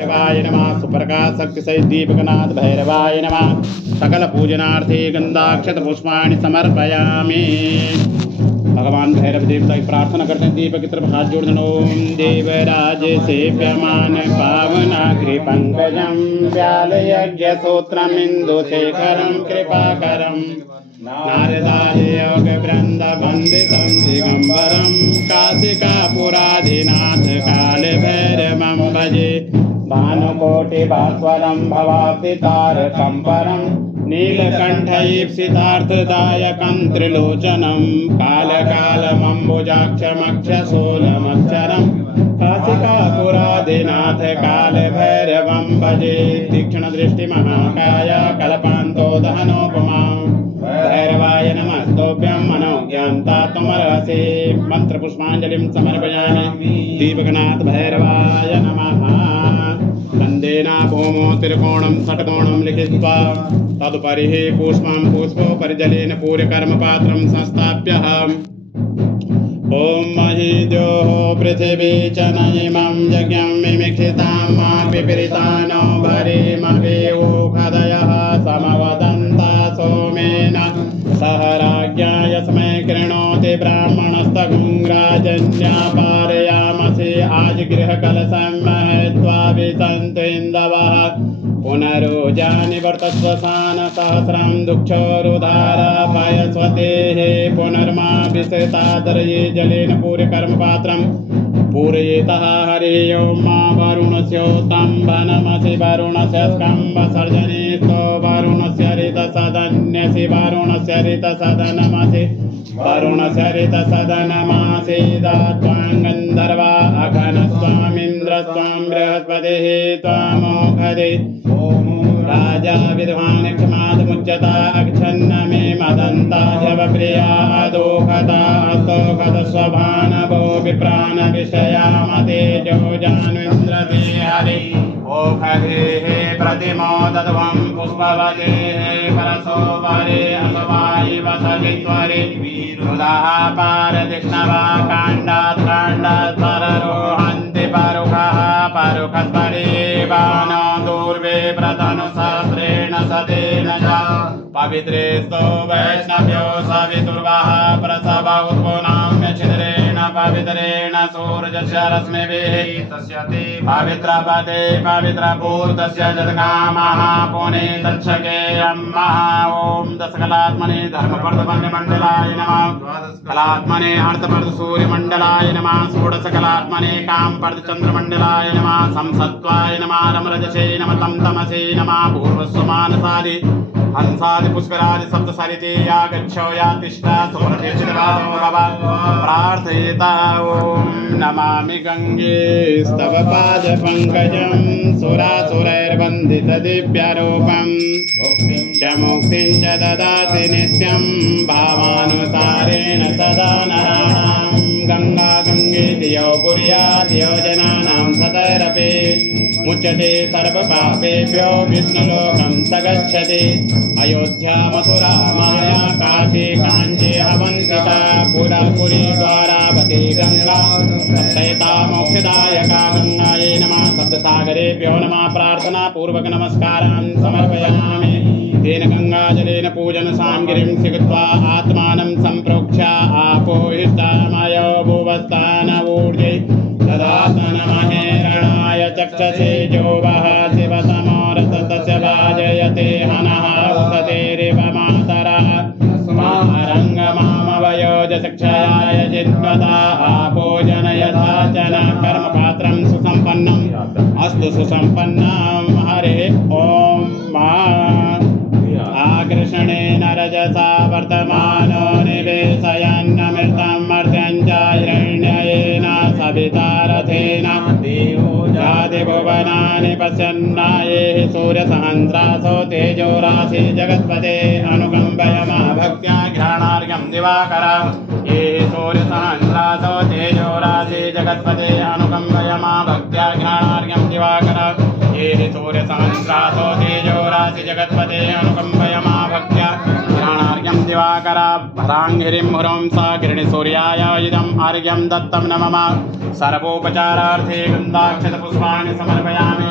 भैरवाय नमः। सुप्रकाश शक्ति सहित दीपकनाथ भैरवाय नमः। सकल पूजनार्थे गंधाक्षत पुष्पाणि समर्पयामि। भगवान भैरव देवता की प्रार्थना करते हैं। दीपक की तरफ हाथ जोड़ दें। ओम देवराज सेव्यमान पावनाग्रि पंकजं व्याल यज्ञ सूत्रम इंदु शेखरम कृपाकरम नारदाय योग वृंद वंदितं दिगंबरम काशिकापुराधिनाथ काल भैरवं भजे। भानुकोटि भास्वरं भवाब्दितारकं परं नीलकण्ठईप्सितार्थदायकं त्रिलोचनं कालकालमम्बुजाक्षमक्षशूलमक्षरं काशिकापुराधिनाथ काल भैरवं भजे। तीक्ष्ण दृष्टि महाकाय कल्पान्तो दहनोपमा भैरवाय नमस्तोभ्यं मनोज्ञान्ता त्वमर्हसि। मंत्र पुष्पांजलिं समर्पयामि। दीपकनाथ भैरवाय नमः। गन्धेन भूमौ त्रिकोणं षट्कोणं लिखित्वा तदुपरि पुष्पं पुष्पोपरि जलेन पूर्यकर्मपात्रं संस्थाप्य ओम महीद्योः पृथिवी च नयिमं यज्ञं मिमिक्षितां मा पिपीलितानो भरीमभिऊखदयः समवदन्ता सोमेन सह राज्ञा यस्मै कृणोति ब्राह्मणस्तगुं राजन्यापारयामसि आज गृहकलशं महित्वा विसन्तु इन्दवः पुनरुजानि वर्तस्वसान सहस्रं दुक्षोरुधाराभयस्वतेः पुनर्मा विशेषादरये जलेन पूर्यकर्मपात्रं पूरयेतः हरिः ओं मा वरुणस्योत्तम्भनमसि वरुणस्य स्कम्भसर्जने स्तो वरुणस्य ऋतसदन्यसि वरुणस्य ऋतसदनमसि वरुणस्य ऋतसदनमासि त्वां गन्धर्वा अघनस्त्वामिन्द्रस्त्वां बृहस्पतिः त्वामोघदे राजा विद्वान् क्षमादमुच्यता अक्षन्न मे मदन्ता जवप्रिया अदोखता अस्तोखतस्वभानभो विप्राण विषयामतेजो जान्विन्द्रते हरि ओखधेः प्रतिमो दध्वं पुष्पवतेः परसो वरे असवायि वसवित्वरे रुदाः पारदिष्णवा काण्डात् काण्डात् पररोहन्ति परुखः परुखस्परे बाणो दूर्वे प्रतनुसहस्रेण सतेन च पवित्रे स्तो वैष्णव्यो सवितुर्वः प्रसव उत्पुनाम्य छिद्रेण पवित्रेण सूर्यस्य रश्मिभिः तस्य ते पवित्रपदे पवित्रभूतस्य जगन्कामः पुने तच्छके अम्मः। ॐ दशकलात्मने धर्मपर्दमण्डलाय नमः। कलात्मने अर्थपर्दसूर्यमण्डलाय नमः। षोडशकलात्मने कामपर्दचन्द्रमण्डलाय नमः। संसत्त्वाय नमः। रमरजसे नमः। तमसे नमः। पूर्वस्वमानसादि हंसादि पुष्करादि सप्तसरिते या गच्छो या तिष्ठा सुप्रतिष्ठितो भव प्रार्थयेता। ॐ नमामि गंगे स्तव पादपङ्कजं सुरासुरैर्वन्दितदिव्यरूपं मुक्तिं च ददाति नित्यं भावानुसारेण सदा नराणां। गंगा गंगेति यो कुर्यात् योजनानां सतरपि मुच्यते सर्वपापेभ्यो विष्णुलोकं स गच्छति। अयोध्या मथुरा माया काशी काञ्ची अवन्तिका पुरापुरी द्वारावती गंगा सप्तैता मोक्षदायका। गंगायै नमः। सप्तसागरेभ्यो नमः। प्रार्थना पूर्वक नमस्कारान् समर्पयामि। तेन गंगाजलेन पूजन सामगिरिं स्वीकृत्वा आत्मानं सम्प्रोक्ष्य आपोहिष्टामयो भुवस्थानऊर्जे ददातनमहेरणाय चक्षसे जो वः शिवतमोरसतस्य भाजयते हनः उसतेरिव मातरः स्मारङ्गमामवयोज शिक्षयाय जिन्वता आपोजन यथाचन कर्मपात्रं सुसम्पन्नम् अस्तु सुसम्पन्नं हरे ॐ मा आकृष्णेन रजसा वर्तमानो निवेशयन्नमृतं मर्त्यं च हिरण्ययेन सवितारथेन देवो जातिभुवनानि पश्यन्नायेः सूर्यसहस्रासो तेजो राशि जगत्पते अनुकम्पयमा भक्त्या घ्राणार्घ्यं दिवाकर ये सूर्यसहस्रासो तेजो राशि जगत्पते अनुकम्पयमा भक्त्या घ्राणार्घ्यं दिवाकर ये सूर्यसहस्रासो तेजो राशि जगत्पते अनुकम्पयमा भक्त्या घ्राणार्घ्यं दिवाकर भराङ्घ्रिं हुरं सा गृणीसूर्याय इदम् अर्घ्यं दत्तं नमः। सर्वोपचारार्थे गन्धाक्षतपुष्पाणि समर्पयामि।